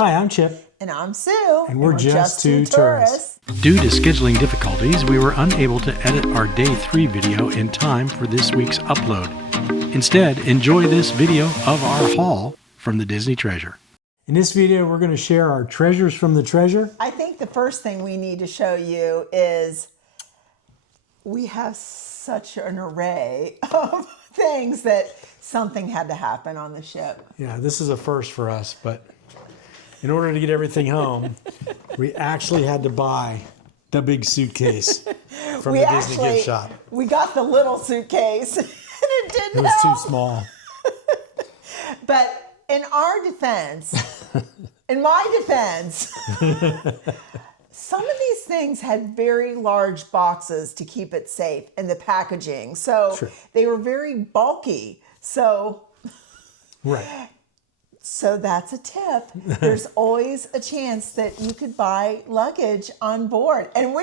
Hi, I'm Chip. And I'm Sue. And we're just two tourists. Due to scheduling difficulties, we were unable to edit our Day 3 video in time for this week's upload. Instead, enjoy this video of our haul from the Disney Treasure. In this video, we're going to share our treasures from the treasure. I think the first thing we need to show you is we have such an array of things that something had to happen on the ship. Yeah, this is a first for us, but in order to get everything home, we actually had to buy the big suitcase from the Disney gift shop. We got the little suitcase and it didn't It was help. too small. But in our defense, in my defense, some of these things had very large boxes to keep it safe in the packaging. So Sure. They were very bulky. Right. So that's a tip. There's always a chance that you could buy luggage on board. And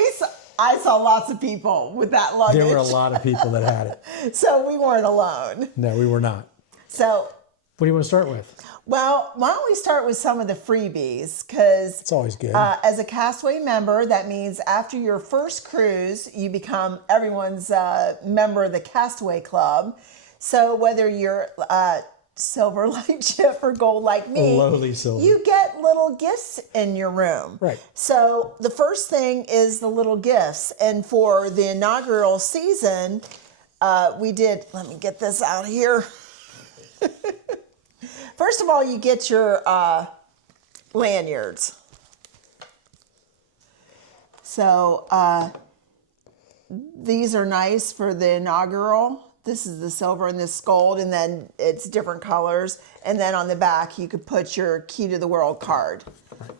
I saw lots of people with that luggage. There were a lot of people that had it. So we weren't alone. No, we were not. So, What do you want to start with? well, why don't we start with some of the freebies? Because It's always good. as a Castaway member, that means after your first cruise, you become everyone's member of the Castaway Club. So whether you're silver like Chip or gold like me, Lowly silver. you get little gifts in your room. Right. So the first thing is the little gifts. And for the inaugural season, we did, let me get this out here. First of all, you get your lanyards. So these are nice for the inaugural. This is the silver and this gold, and then it's different colors. And then on the back, you could put your Key to the World card.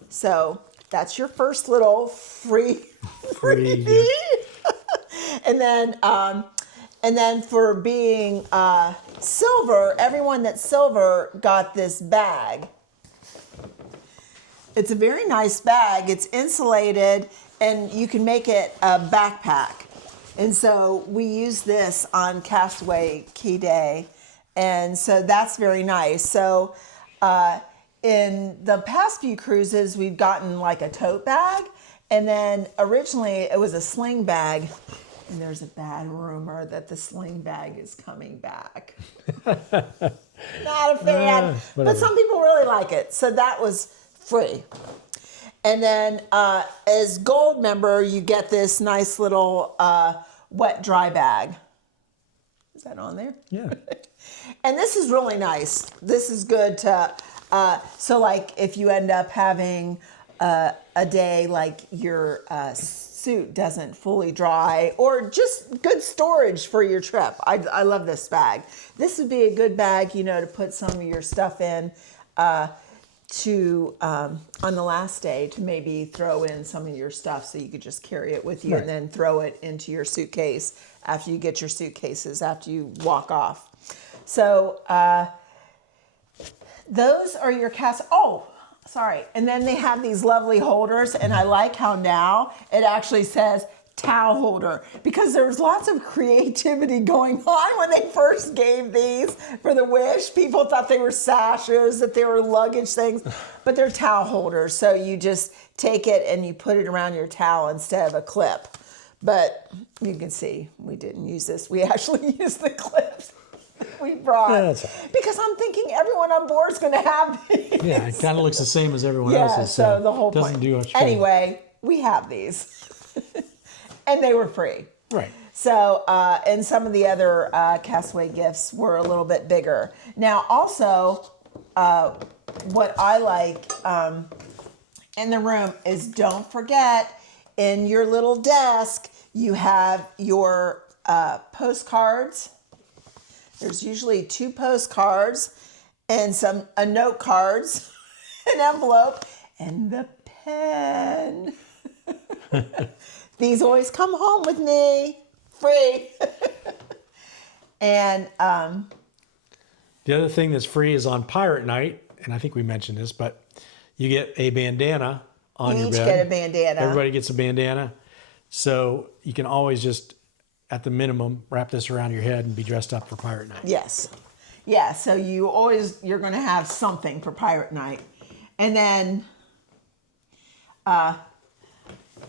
So that's your first little freebie. And then for being silver, everyone that's silver got this bag. It's a very nice bag. It's insulated, and you can make it a backpack. And so we use this on Castaway Key Day, and so that's very nice. So in the past few cruises, we've gotten like a tote bag, and then originally it was a sling bag. And there's a bad rumor that the sling bag is coming back. Not a fan, but some people really like it. So that was free. And then as gold member, you get this nice little wet dry bag. Is that on there? Yeah. And this is really nice. This is good to, so like if you end up having a day like your suit doesn't fully dry, or just good storage for your trip. I love this bag. This would be a good bag, to put some of your stuff in on the last day, to maybe throw in some of your stuff so you could just carry it with you. Right. And then throw it into your suitcase after you get your suitcases, after you walk off. So those are your sorry. And then they have these lovely holders, and I like how now it actually says towel holder, because there was lots of creativity going on when they first gave these for the Wish. People thought they were sashes, that they were luggage things, but they're towel holders. So you just take it and you put it around your towel instead of a clip. But you can see we didn't use this. We actually used the clips we brought, that's all right. because I'm thinking everyone on board is going to have these. Yeah, it kind of looks the same as everyone Yeah, else's. so the whole doesn't point. do much. Anyway, we have these, and they were free. Right. So, and some of the other Castaway gifts were a little bit bigger. Now, also, what I like in the room is, don't forget, in your little desk, you have your postcards. There's usually 2 postcards and a note cards, an envelope, and the pen. These always come home with me, free. And The other thing that's free is on Pirate Night, and I think we mentioned this, but you get a bandana on you your each bed. get a bandana. Everybody gets a bandana. So you can always just, at the minimum, wrap this around your head and be dressed up for Pirate Night. Yes. Yeah, so you're going to have something for Pirate Night. And then I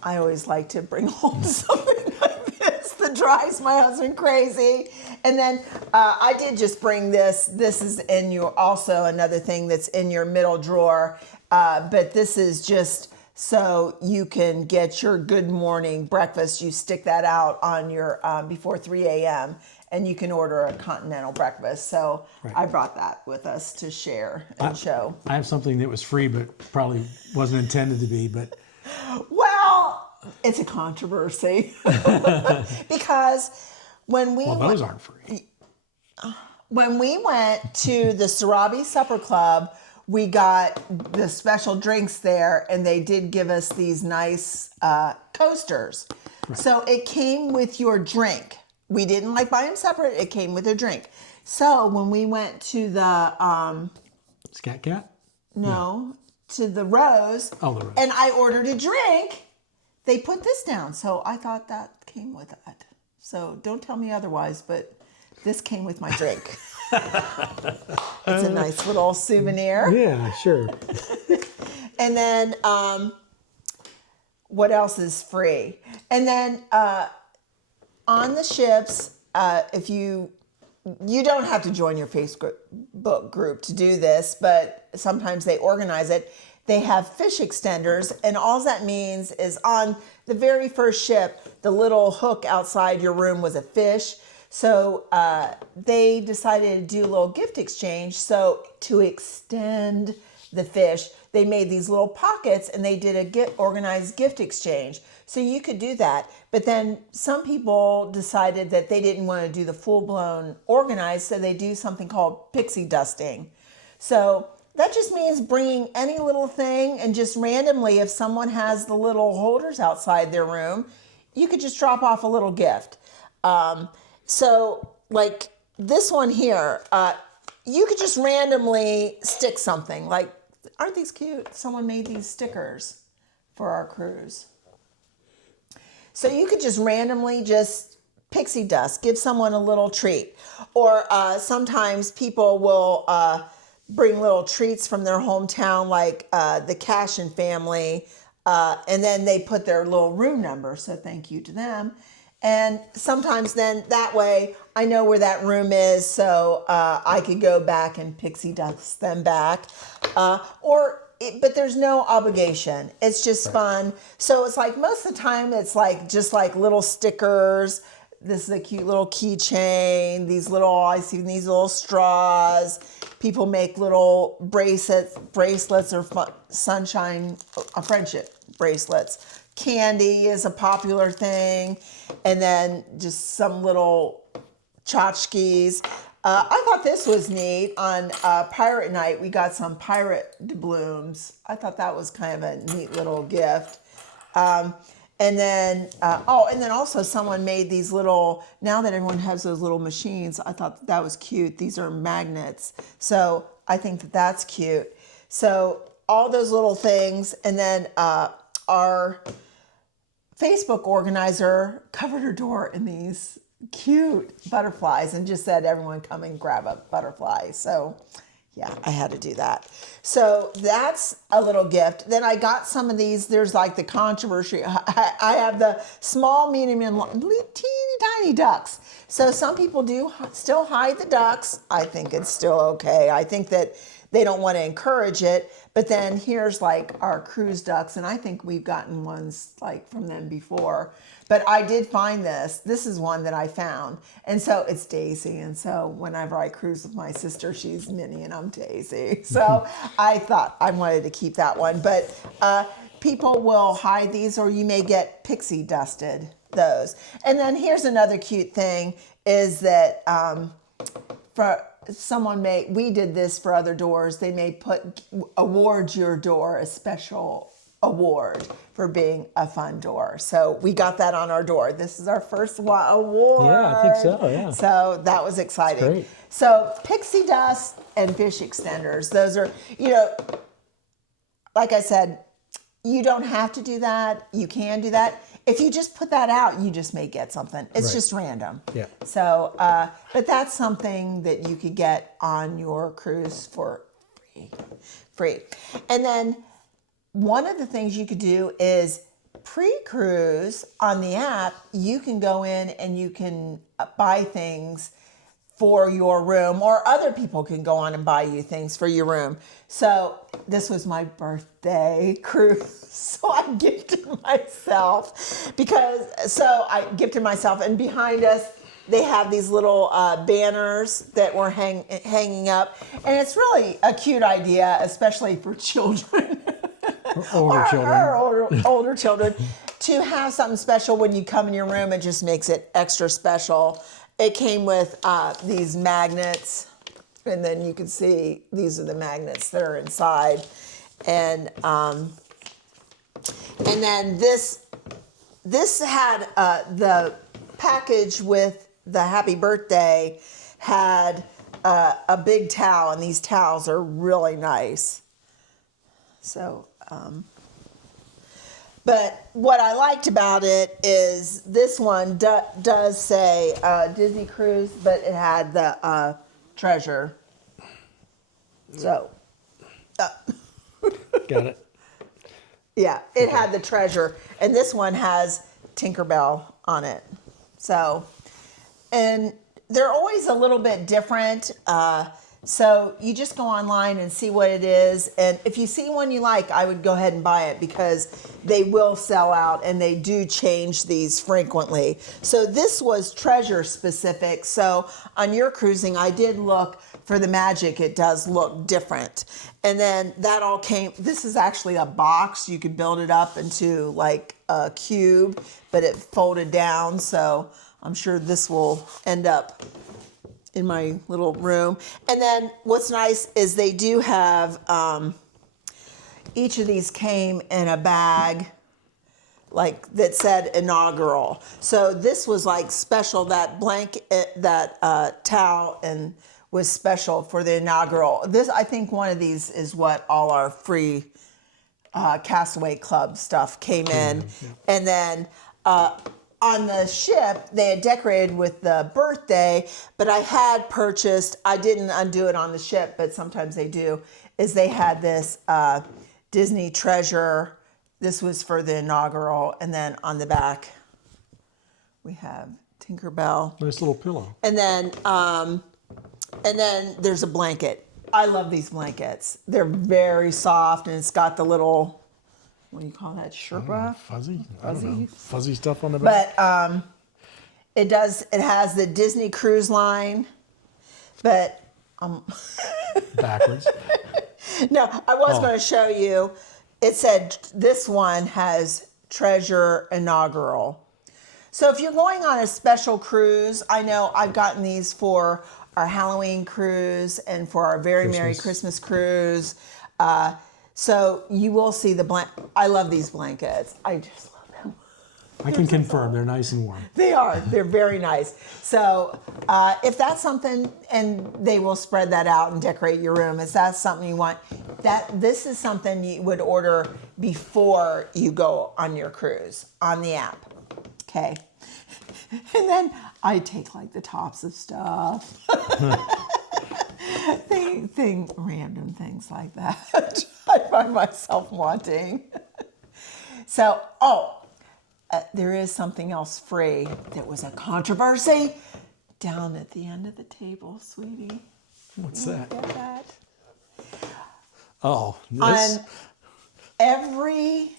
always like to bring home something like this that drives my husband crazy. And then I did just bring this. This is in your, also another thing that's in your middle drawer. But this is just so you can get your good morning breakfast. You stick that out on your before 3 a.m. and you can order a continental breakfast. So I brought that with us to share and show. I have something that was free, but probably wasn't intended to be. But Well, it's a controversy because when we those aren't free. when we went to the Sarabi Supper Club, we got the special drinks there, and they did give us these nice coasters. Right. So it came with your drink. We didn't like buy them separate. It came with a drink. So when we went to the Scat Cat? No, to the Rose. Oh, the Rose. And I ordered a drink. They put this down. So I thought that came with it. So don't tell me otherwise, but this came with my drink. It's a nice little souvenir. Yeah, sure. And then what else is free? And then on the ships, if you don't have to join your Facebook group to do this, but sometimes they organize it. They have fish extenders, and all that means is on the very first ship, the little hook outside your room was a fish. So they decided to do a little gift exchange. So to extend the fish, they made these little pockets, and they did a organized gift exchange. So you could do that. But then some people decided that they didn't want to do the full-blown organized, so they do something called pixie dusting. So that just means bringing any little thing, and just randomly, if someone has the little holders outside their room, you could just drop off a little gift. So like this one here, you could just randomly stick something. Like, aren't these cute? Someone made these stickers for our cruise. So you could just randomly just pixie dust, give someone a little treat. Or sometimes people will bring little treats from their hometown, like the Cashin family, and then they put their little room number, so thank you to them. And sometimes then that way I know where that room is, so I could go back and pixie dust them back. But there's no obligation. It's just fun. So it's like most of the time it's like just like little stickers. This is a cute little keychain. I see these little straws. People make little bracelets or sunshine, friendship bracelets. Candy is a popular thing. And then just some little tchotchkes. I thought this was neat. On Pirate Night, we got some pirate doubloons. I thought that was kind of a neat little gift. And then also someone made these little, now that everyone has those little machines, I thought that was cute. These are magnets. So I think that that's cute. So all those little things. And then our Facebook organizer covered her door in these cute butterflies and just said, everyone come and grab a butterfly. So yeah, I had to do that. So that's a little gift. Then I got some of these. There's like the controversy. I have the small, medium, and teeny tiny ducks. So some people do still hide the ducks. I think it's still okay. I think that they don't want to encourage it. But then here's like our cruise ducks, and I think we've gotten ones like from them before. But I did find this. This is one that I found. And so it's Daisy. And so whenever I cruise with my sister, she's Minnie and I'm Daisy. So I thought I wanted to keep that one. But people will hide these, or you may get pixie dusted those. And then here's another cute thing is that we did this for other doors. They may award your door a special award for being a fun door. So we got that on our door. This is our first award. Yeah, I think so, yeah. So that was exciting. That's great. So pixie dust and fish extenders. Those are, like I said, you don't have to do that. You can do that. If you just put that out, you just may get something. It's just random. Yeah. So, but that's something that you could get on your cruise for free. free. And then one of the things you could do is pre-cruise on the app. You can go in and you can buy things for your room, or other people can go on and buy you things for your room. So this was my birthday cruise. So I gifted myself and behind us, they have these little banners that were hanging up. And it's really a cute idea, especially for children. Older children. Older children, to have something special when you come in your room. It just makes it extra special. It came with these magnets, and then you can see these are the magnets that are inside, and then this had the package with the happy birthday had a big towel, and these towels are really nice. So. But what I liked about it is this one does say Disney Cruise, but it had the treasure. So. Got it. Yeah, it had the treasure. And this one has Tinkerbell on it. So, and they're always a little bit different. So you just go online and see what it is. And if you see one you like, I would go ahead and buy it, because they will sell out and they do change these frequently. So this was treasure specific. So on your cruising, I did look for the magic. It does look different. And then that all came, this is actually a box. You could build it up into like a cube, but it folded down. So I'm sure this will end up in my little room. And then what's nice is they do have, each of these came in a bag like that said inaugural. So this was like special, that blanket, that towel, and was special for the inaugural. This, I think one of these is what all our free Castaway Club stuff came in. Yeah. And then on the ship, they had decorated with the birthday, but I had purchased, I didn't undo it on the ship, but sometimes they do, is they had this Disney treasure. This was for the inaugural. And then on the back, we have Tinkerbell. Nice little pillow. And then there's a blanket. I love these blankets. They're very soft, and it's got the little, what do you call that, Sherpa? Fuzzy? I don't know. Fuzzy stuff on the back. But it has the Disney Cruise Line, but backwards. No, I was going to show you. It said this one has Treasure Inaugural. So if you're going on a special cruise, I know I've gotten these for our Halloween cruise and for our Very Merry Christmas cruise. So you will see the I love these blankets. I just love them. I can confirm they're nice and warm. They are. They're very nice. So if that's something, and they will spread that out and decorate your room, if that's something you want, this is something you would order before you go on your cruise on the app. Okay. And then I take like the tops of stuff. Random things like that. I find myself wanting. So, there is something else free that was a controversy down at the end of the table, sweetie. What's that? Get that? Oh, this? On every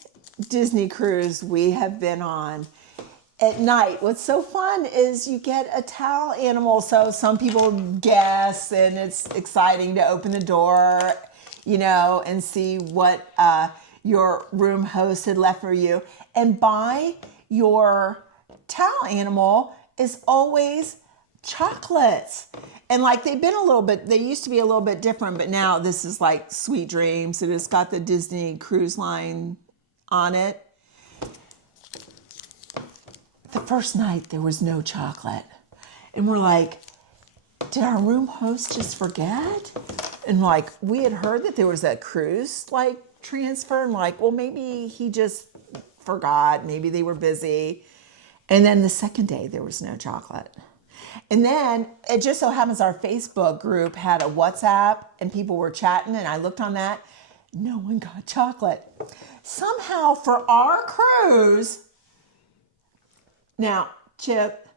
Disney cruise we have been on, at night, what's so fun is you get a towel animal. So some people guess, and it's exciting to open the door, and see what your room host had left for you. And by your towel animal is always chocolates. And like they used to be a little bit different, but now this is like Sweet Dreams, and it's got the Disney Cruise Line on it. The first night there was no chocolate. And we're like, did our room host just forget? And like, we had heard that there was a cruise like transfer, and like, well, maybe he just forgot. Maybe they were busy. And then the second day there was no chocolate. And then it just so happens our Facebook group had a WhatsApp, and people were chatting, and I looked on that. no one got chocolate. Somehow for our cruise, now, Chip,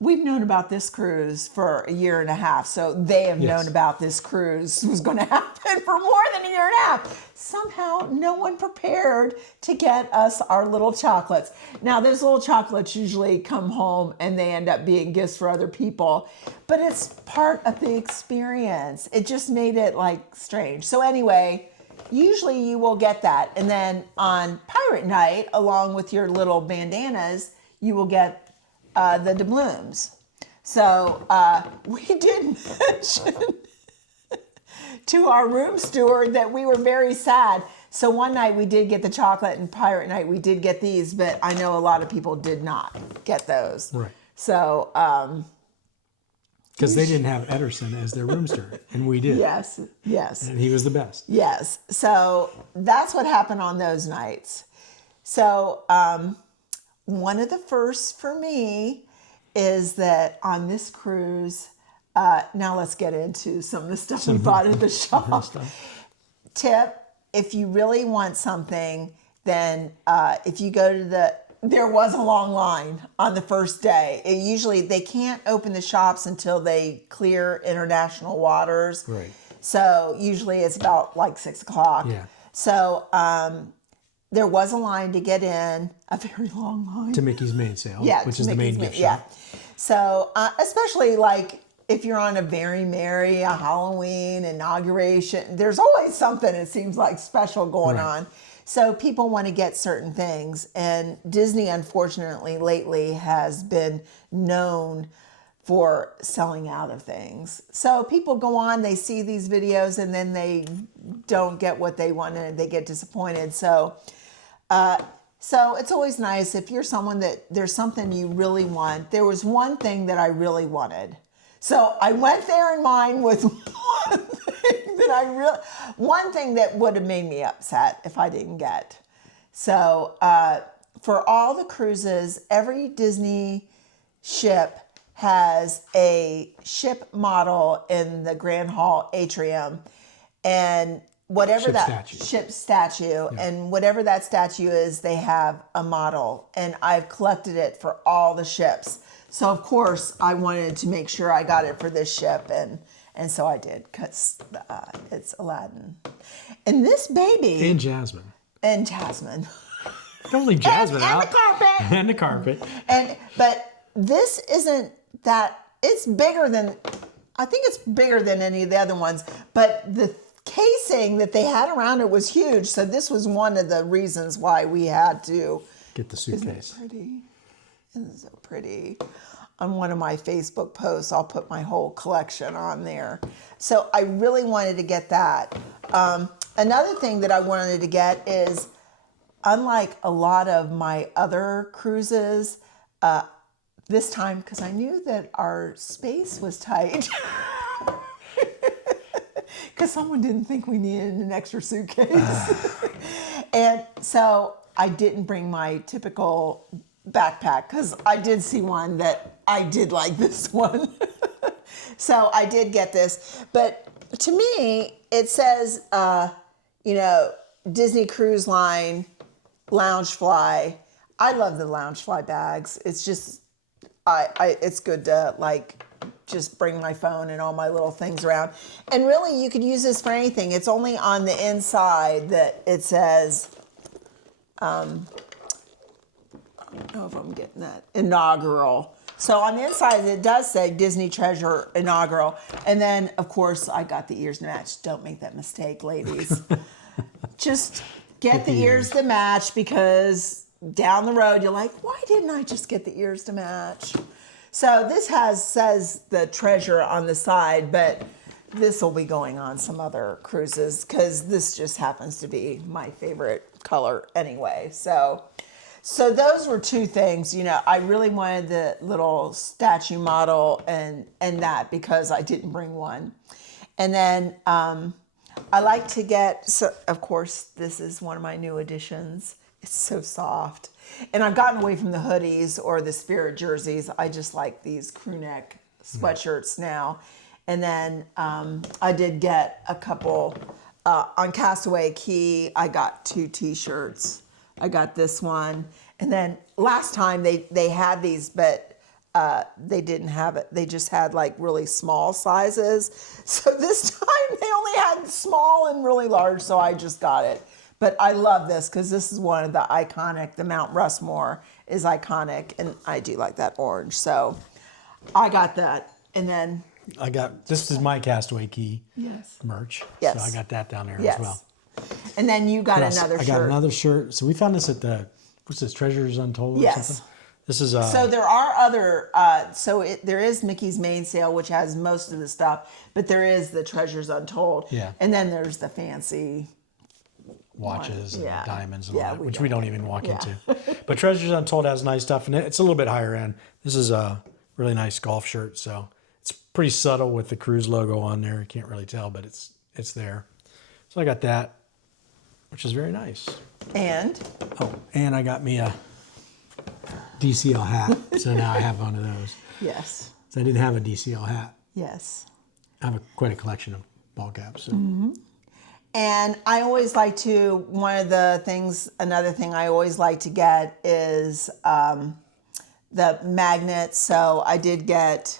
we've known about this cruise for a year and a half, so they have known about this cruise was going to happen for more than a year and a half. Somehow, no one prepared to get us our little chocolates. Now, those little chocolates usually come home and they end up being gifts for other people, but it's part of the experience. It just made it like strange. So anyway, usually you will get that. And then on Pirate Night, along with your little bandanas, you will get the doubloons. So we did mention to our room steward that we were very sad. So one night we did get the chocolate, and Pirate Night we did get these, but I know a lot of people did not get those. Right. So because they didn't have Ederson as their room steward, and we did. yes, And he was the best. yes. So that's what happened on those nights. So one of the firsts for me is that on this cruise, now let's get into some of the stuff we bought at the shop. Tip, if you really want something, then if you go to there was a long line on the first day. They can't open the shops until they clear international waters. Right. So usually it's about like 6 o'clock. Yeah. So there was a line to get in, a very long line. To Mickey's main sale, which to is the main Mickey's gift yeah. shop. So especially like if you're on a Very Merry, a Halloween, inauguration, there's always something, it seems like, special going on. So people want to get certain things. And Disney, unfortunately, lately has been known for selling out of things. So people go on, they see these videos, and then they don't get what they want and they get disappointed. So it's always nice if you're someone that there's something you really want. There was one thing that I really wanted. So I went there in mind with one thing that would have made me upset if I didn't get. So for all the cruises, every Disney ship has a ship model in the Grand Hall atrium, and whatever ship statue, and whatever that statue is, they have a model, and I've collected it for all the ships. So of course I wanted to make sure I got it for this ship, and so I did, because it's Aladdin, and this baby And Jasmine. and Jasmine. Don't leave Jasmine and out. the carpet. And the carpet. But this isn't that, it's bigger than, I think it's bigger than any of the other ones, but the casing that they had around it was huge. So this was one of the reasons why we had to Get the suitcase. Isn't it pretty? Isn't it so pretty? On one of my Facebook posts, I'll put my whole collection on there. So I really wanted to get that. Another thing that I wanted to get is, unlike a lot of my other cruises, this time, because I knew that our space was tight, because someone didn't think we needed an extra suitcase. And so I didn't bring my typical backpack, because I did see one that I did like this one. So I did get this. But to me, it says, Disney Cruise Line Loungefly. I love the Loungefly bags. It's just, it's good to just bring my phone and all my little things around. And really, you could use this for anything. It's only on the inside that it says, I don't know if I'm getting that, inaugural. So on the inside, it does say Disney Treasure Inaugural. And then, of course, I got the ears to match. Don't make that mistake, ladies. Just get the ears to match, because down the road, you're like, why didn't I just get the ears to match? So this says the treasure on the side, but this will be going on some other cruises, because this just happens to be my favorite color anyway. So those were two things. I really wanted the little statue model and that, because I didn't bring one. And then I like to get, so of course, this is one of my new additions. It's so soft. And I've gotten away from the hoodies or the Spirit jerseys. I just like these crew neck sweatshirts now. And then I did get a couple on Castaway Key, I got 2 T-shirts. I got this one, and then last time they had these, but they didn't have it. They just had like really small sizes. So this time they only had small and really large, so I just got it. But I love this because this is one of the iconic. The Mount Rushmore is iconic, and I do like that orange. So I got that, and then This is my Castaway Key yes, merch. Yes. So I got that down there yes, as well. and then you got Yes, another I shirt. got another shirt. So we found this at what's this, Treasures Untold or Yes. something? This is So there are other. There is Mickey's Main Sale, which has most of the stuff, but there is the Treasures Untold. Yeah. And then there's the fancy. watches and Yeah. diamonds and Yeah, all that, we which don't- we don't even walk yeah. into. But Treasures Untold has nice stuff, and it's a little bit higher end. This is a really nice golf shirt, so it's pretty subtle with the Cruise logo on there. You can't really tell, but it's there. So I got that, which is very nice. And Oh, and I got me a DCL hat, so now I have one of those. yes, So I didn't have a DCL hat. yes. I have quite a collection of ball caps. So. And I always like to. Another thing I always like to get is the magnets. So I did get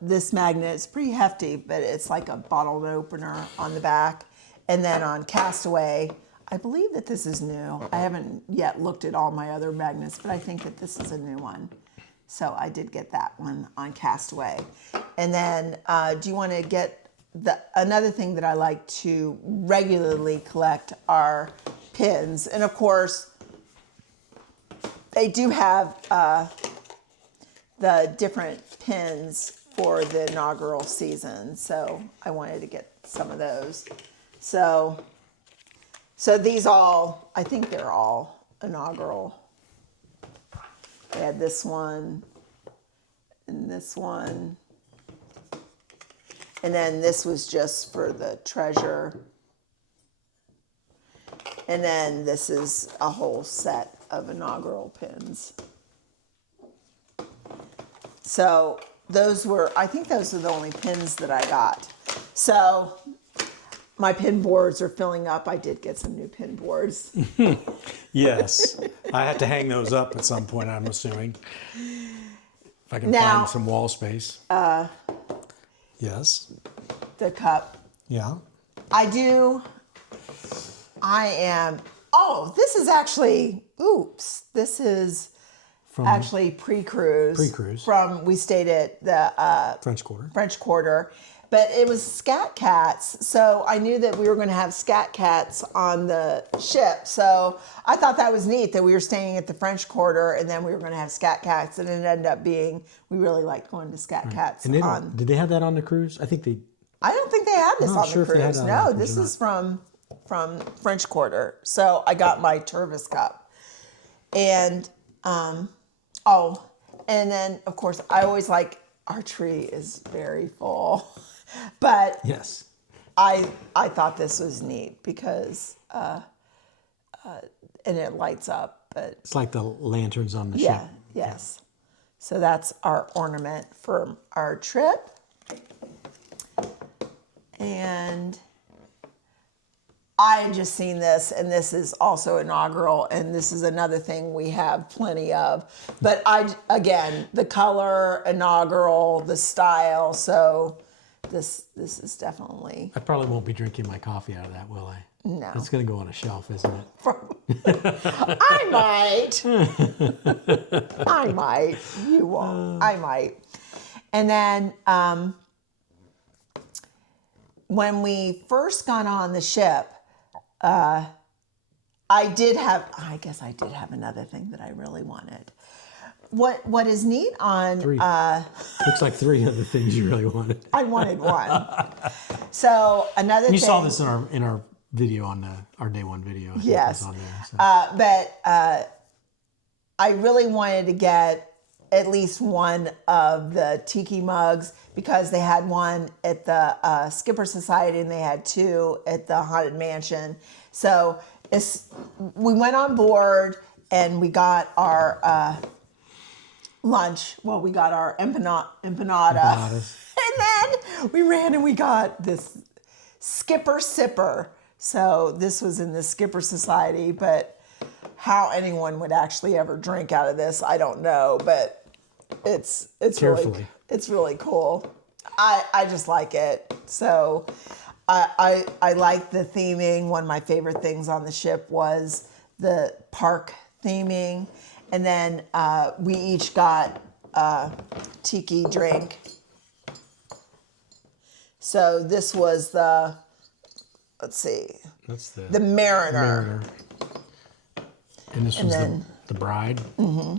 this magnet. It's pretty hefty, but it's like a bottle opener on the back. And then on Castaway, I believe that this is new. I haven't yet looked at all my other magnets, but I think that this is a new one. So I did get that one on Castaway. And then do you want to get another thing that I like to regularly collect are pins. And of course, they do have the different pins for the inaugural season. So I wanted to get some of those. So these all, I think they're all inaugural. They had this one and this one. And then this was just for the treasure. And then this is a whole set of inaugural pins. So I think those are the only pins that I got. So my pin boards are filling up. I did get some new pin boards. Yes, I had to hang those up at some point, I'm assuming. If I can Now- find some wall space. Yes. The cup. Yeah. This is actually, this is From actually pre-cruise. Pre-cruise. We stayed at the French Quarter. French Quarter, but it was Scat Cats. So I knew that we were going to have Scat Cats on the ship. So I thought that was neat that we were staying at the French Quarter and then we were going to have Scat Cats. And it ended up being, we really liked going to Scat Cats. And did they have that on the cruise? I think they. I don't think they had this I'm not on sure the if they had cruise. that on No, the cruise this or is from French Quarter. So I got my Tervis cup. And and then of course I always like, our tree is very full. But Yes. I thought this was neat because and it lights up, but It's like the lanterns on the yeah, ship. yes. So that's our ornament for our trip. And I had just seen this, and this is also inaugural, and this is another thing we have plenty of. But again, the color, inaugural, the style, so this is definitely I probably won't be drinking my coffee out of that, will I? No. It's going to go on a shelf, isn't it? I might. I might. You won't. I might. And then when we first got on the ship, I guess I did have another thing that I really wanted. What is neat on Three. Looks like 3 of the things you really wanted. I wanted one. So another You thing, saw this in our video on our day one video. I think Yes. it's on there, so. but I really wanted to get at least one of the tiki mugs because they had one at the Skipper Society and they had 2 at the Haunted Mansion. So we went on board and we got our lunch. Well, we got our empanada. Empanadas. And then we ran and we got this Skipper Sipper. So this was in the Skipper Society, but how anyone would actually ever drink out of this, I don't know. But it's really cool. I just like it. So I like the theming. One of my favorite things on the ship was the park theming. And then we each got a tiki drink. So this was the, let's see, That's the Mariner. And this was the Bride. Mm-hmm.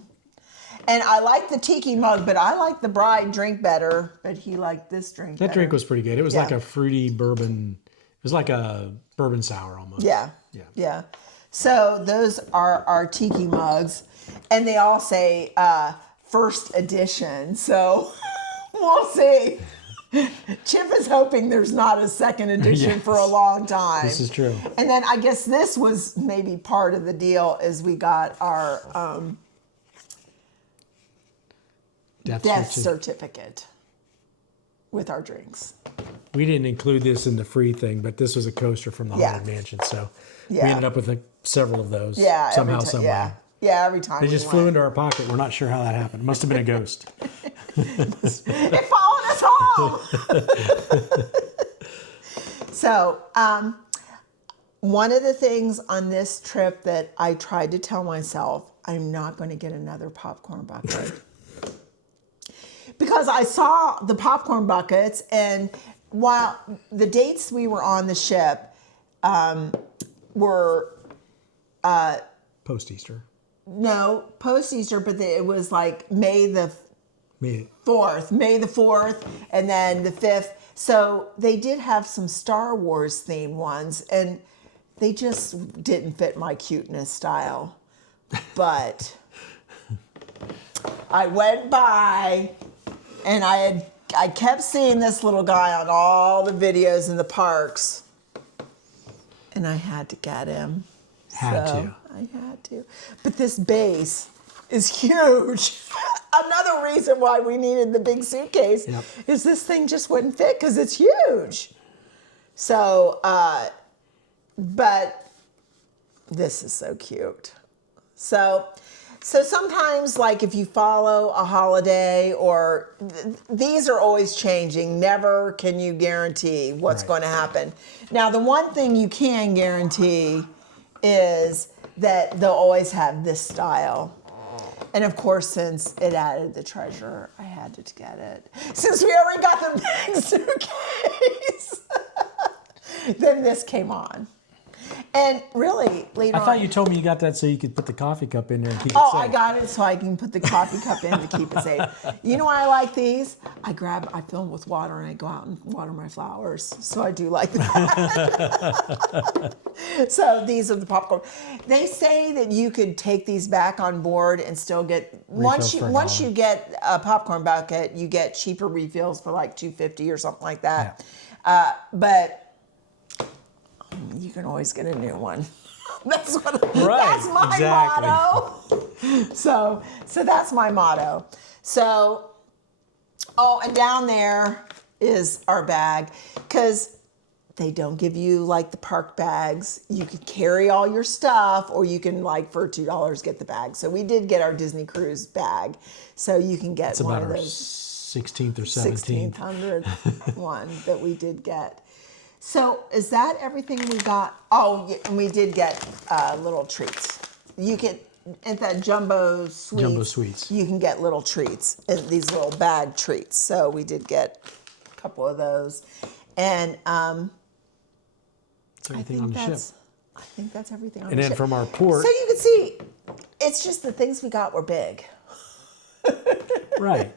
And I like the tiki mug, but I like the Bride drink better. But he liked this drink That better. drink was pretty good. It was Yeah. like a fruity bourbon. It was like a bourbon sour almost. Yeah. So those are our tiki mugs. And they all say first edition. So we'll see. Chip is hoping there's not a second edition Yes. for a long time. This is true. And then I guess this was maybe part of the deal is we got our death certificate with our drinks. We didn't include this in the free thing, but this was a coaster from the Yeah. Haunted Mansion. So we Yeah. ended up with several of those. Yeah. Somehow, every some time. way. Yeah, every time. They we just went. flew into our pocket. We're not sure how that happened. Must have been a ghost. It followed us home. So, one of the things on this trip that I tried to tell myself, I'm not going to get another popcorn bucket. Because I saw the popcorn buckets, and while the dates we were on the ship were Post Easter. no post Easter, but it was like May the 4th, and then the 5th. So they did have some Star Wars themed ones, and they just didn't fit my cuteness style. But I went by, and I kept seeing this little guy on all the videos in the parks, and I had to get him. I had to. But this base is huge. Another reason why we needed the big suitcase is this thing just wouldn't fit because it's huge. So, but this is so cute. So sometimes, like if you follow a holiday or these are always changing, never can you guarantee what's going to happen. Now, the one thing you can guarantee is that they'll always have this style. And of course, since it added the treasure, I had to get it. Since we already got the big suitcase, then this came on. And really, later I on... thought you told me you got that so you could put the coffee cup in there and keep it safe. I got it so I can put the coffee cup in to keep it safe. You know why I like these? I fill them with water and I go out and water my flowers. So I do like that. So these are the popcorn. They say that you could take these back on board and still get once you get a popcorn bucket, you get cheaper refills for like $2.50 or something like that. Yeah. But you can always get a new one. That's my exactly. motto. So that's my motto. So, and down there is our bag, because they don't give you like the park bags. You could carry all your stuff, or you can like for $2 get the bag. So we did get our Disney Cruise bag. So you can get one of those 16th or 17th. 1600th one that we did get. So is that everything we got? Oh, and we did get little treats. You can, at that Jumbo Sweets, you can get little treats, these little bag treats. So we did get a couple of those. And Everything on the ship. I think that's everything on And the then ship. from our port. So you can see, it's just the things we got were big. Right.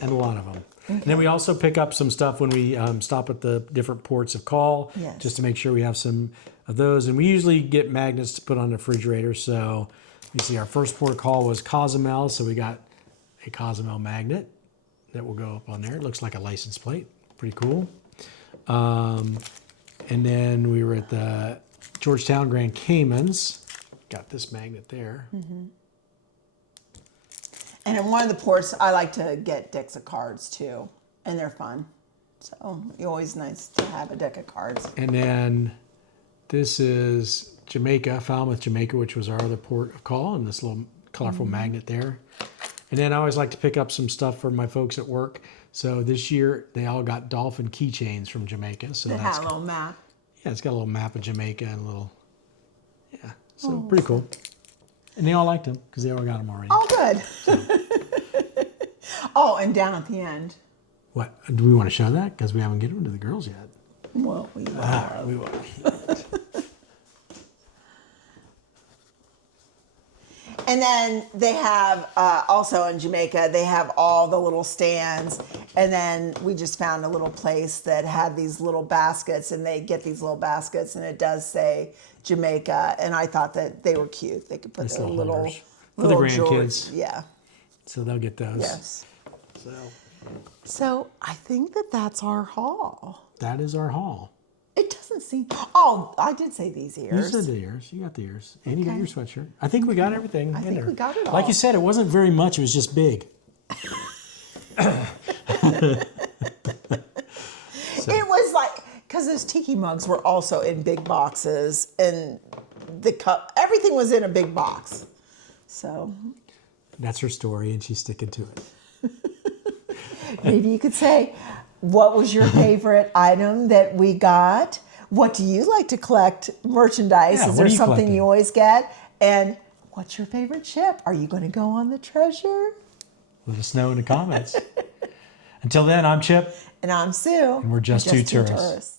And a lot of them. Okay. And then we also pick up some stuff when we stop at the different ports of call, just to make sure we have some of those. And we usually get magnets to put on the refrigerator. So you see our first port of call was Cozumel. So we got a Cozumel magnet that will go up on there. It looks like a license plate. Pretty cool. And then we were at the Georgetown Grand Caymans. Got this magnet there. Mm-hmm. And in one of the ports, I like to get decks of cards too, and they're fun. So it's always nice to have a deck of cards. And then this is Jamaica, Falmouth, Jamaica, which was our other port of call, and this little colorful magnet there. And then I always like to pick up some stuff for my folks at work. So this year they all got dolphin keychains from Jamaica. So It that's had a little map. yeah, it's got a little map of Jamaica and a little so pretty cool. And they all liked them because they all got them already. Oh, good. Oh, and down at the end. What do we want to show that? Because we haven't given them to the girls yet. Well, we We will. And then they have, also in Jamaica, they have all the little stands. And then we just found a little place that had these little baskets, and they get these little baskets, and it does say Jamaica. And I thought that they were cute. They could put Nice their little little, holders. For the jewelry. grandkids. Yeah. So they'll get those. Yes. So So I think that that's our haul. that is our haul. It doesn't seem. Oh, I did say these You ears. said the ears. You got the ears. And you got Okay. your sweatshirt. I think we got everything in think there. we got it Like all. you said, it wasn't very much. It was just big. It was like, because those tiki mugs were also in big boxes, and the cup, everything was in a big box. So That's her story, and she's sticking to it. maybe you could say, what was your favorite item that we got? What do you like to collect merchandise? Yeah, Is what there are you something collecting? you always get? And what's your favorite ship? Are you going to go on the Treasure? Let us know in the comments. Until then, I'm Chip. And I'm Sue. And we're just two tourists.